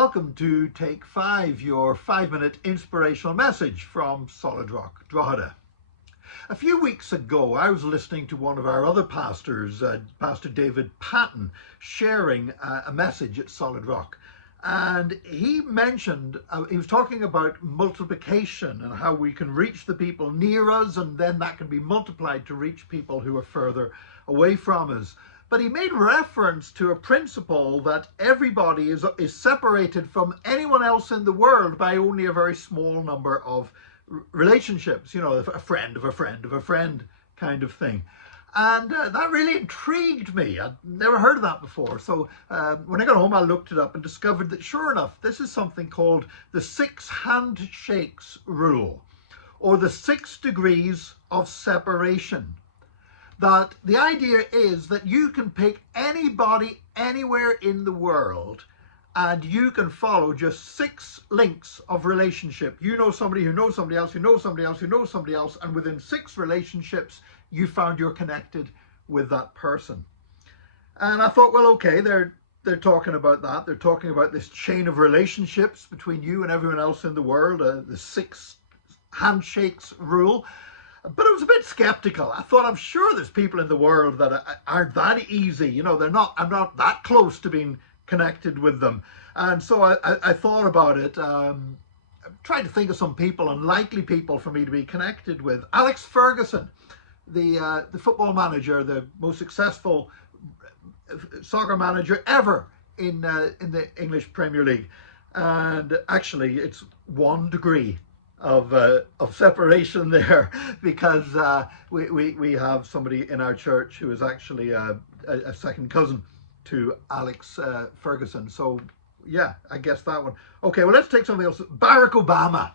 welcome to Take 5, your 5-minute inspirational message from Solid Rock, Drogheda. A few weeks ago, I was listening to one of our other pastors, Pastor David Patton, sharing a message at Solid Rock. And he mentioned, he was talking about multiplication and how we can reach the people near us, and then that can be multiplied to reach people who are further away from us. But he made reference to a principle that everybody is separated from anyone else in the world by only a very small number of relationships, you know, a friend of a friend of a friend kind of thing. And that really intrigued me. I'd never heard of that before. So when I got home, I looked it up and discovered that, sure enough, this is something called the 6 handshakes rule, or the 6 degrees of separation. That the idea is that you can pick anybody anywhere in the world and you can follow just 6 links of relationship. You know somebody who knows somebody else, who knows somebody else, who knows somebody else, and within 6 relationships, you found you're connected with that person. And I thought, well, okay, they're talking about that. They're talking about this chain of relationships between you and everyone else in the world, the 6 handshakes rule. But I was a bit skeptical. I thought, I'm sure there's people in the world that aren't that easy. You know, I'm not that close to being connected with them. And so I thought about it. I tried to think of some people, unlikely people for me to be connected with. Alex Ferguson, the football manager, the most successful soccer manager ever in the English Premier League. And actually, it's 1 degree of separation there, because we have somebody in our church who is actually a second cousin to Alex Ferguson. So yeah, I guess that one. Okay, well, let's take something else. Barack Obama.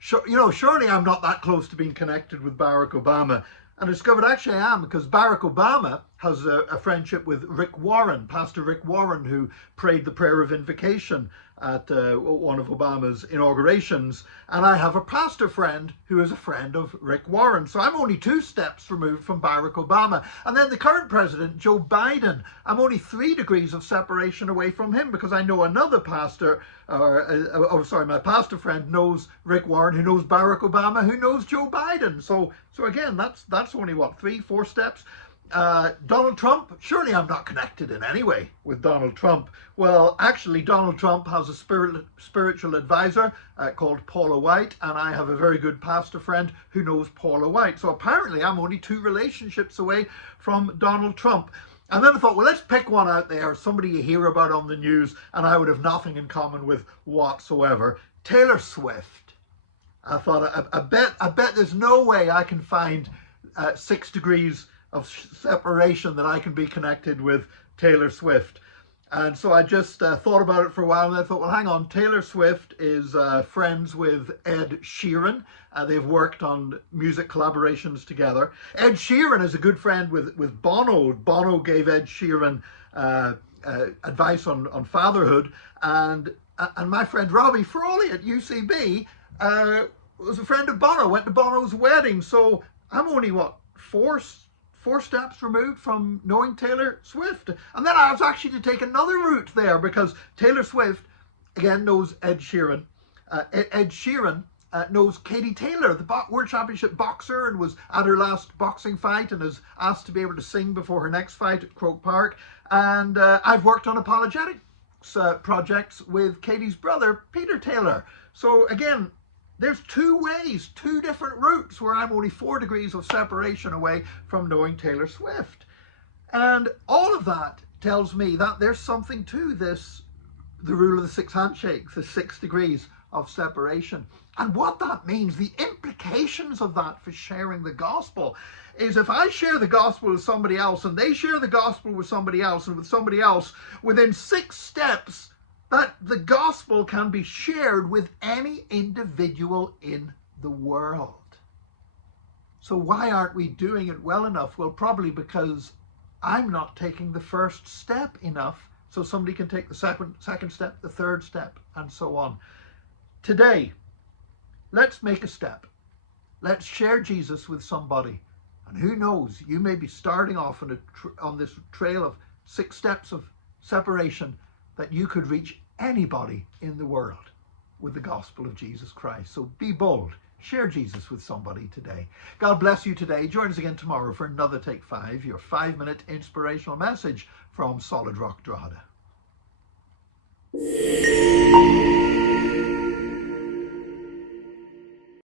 Sure, you know, surely I'm not that close to being connected with Barack Obama. And I discovered actually I am, because Barack Obama has a friendship with Rick Warren, Pastor Rick Warren, who prayed the prayer of invocation at one of Obama's inaugurations. And I have a pastor friend who is a friend of Rick Warren. So I'm only 2 steps removed from Barack Obama. And then the current president, Joe Biden, I'm only 3 degrees of separation away from him, because I know another pastor, my pastor friend knows Rick Warren, who knows Barack Obama, who knows Joe Biden. So again, that's only what, 3-4 steps. Donald Trump, surely I'm not connected in any way with Donald Trump. Well, actually, Donald Trump has a spiritual advisor called Paula White, and I have a very good pastor friend who knows Paula White. So apparently I'm only 2 relationships away from Donald Trump. And then I thought, well, let's pick one out there, somebody you hear about on the news and I would have nothing in common with whatsoever. Taylor Swift. I thought, I bet there's no way I can find 6 degrees of separation that I can be connected with Taylor Swift. And so I just thought about it for a while, and I thought, well, hang on, Taylor Swift is friends with Ed Sheeran. They've worked on music collaborations together. Ed Sheeran is a good friend with Bono. Bono gave Ed Sheeran advice on fatherhood, and my friend Robbie Frawley at UCB was a friend of Bono, went to Bono's wedding. So I'm only, what, 4 steps removed from knowing Taylor Swift. And then I was actually to take another route there, because Taylor Swift, again, knows Ed Sheeran. Ed Sheeran knows Katie Taylor, the World Championship boxer, and was at her last boxing fight and is asked to be able to sing before her next fight at Croke Park. And I've worked on apologetics projects with Katie's brother, Peter Taylor. So again, there's 2 ways, 2 different routes where I'm only 4 degrees of separation away from knowing Taylor Swift. And all of that tells me that there's something to this, the rule of the 6 handshakes, the 6 degrees of separation. And what that means, the implications of that for sharing the gospel, is if I share the gospel with somebody else and they share the gospel with somebody else and with somebody else, within 6 steps, that the gospel can be shared with any individual in the world. So why aren't we doing it well enough? Well, probably because I'm not taking the first step enough, so somebody can take the second step, the 3rd step, and so on. Today, let's make a step. Let's share Jesus with somebody. And who knows, you may be starting off on this trail of 6 steps of separation, that you could reach anybody in the world with the gospel of Jesus Christ. So be bold. Share Jesus with somebody today. God bless you today. Join us again tomorrow for another Take 5, your 5-minute inspirational message from Solid Rock Drogheda.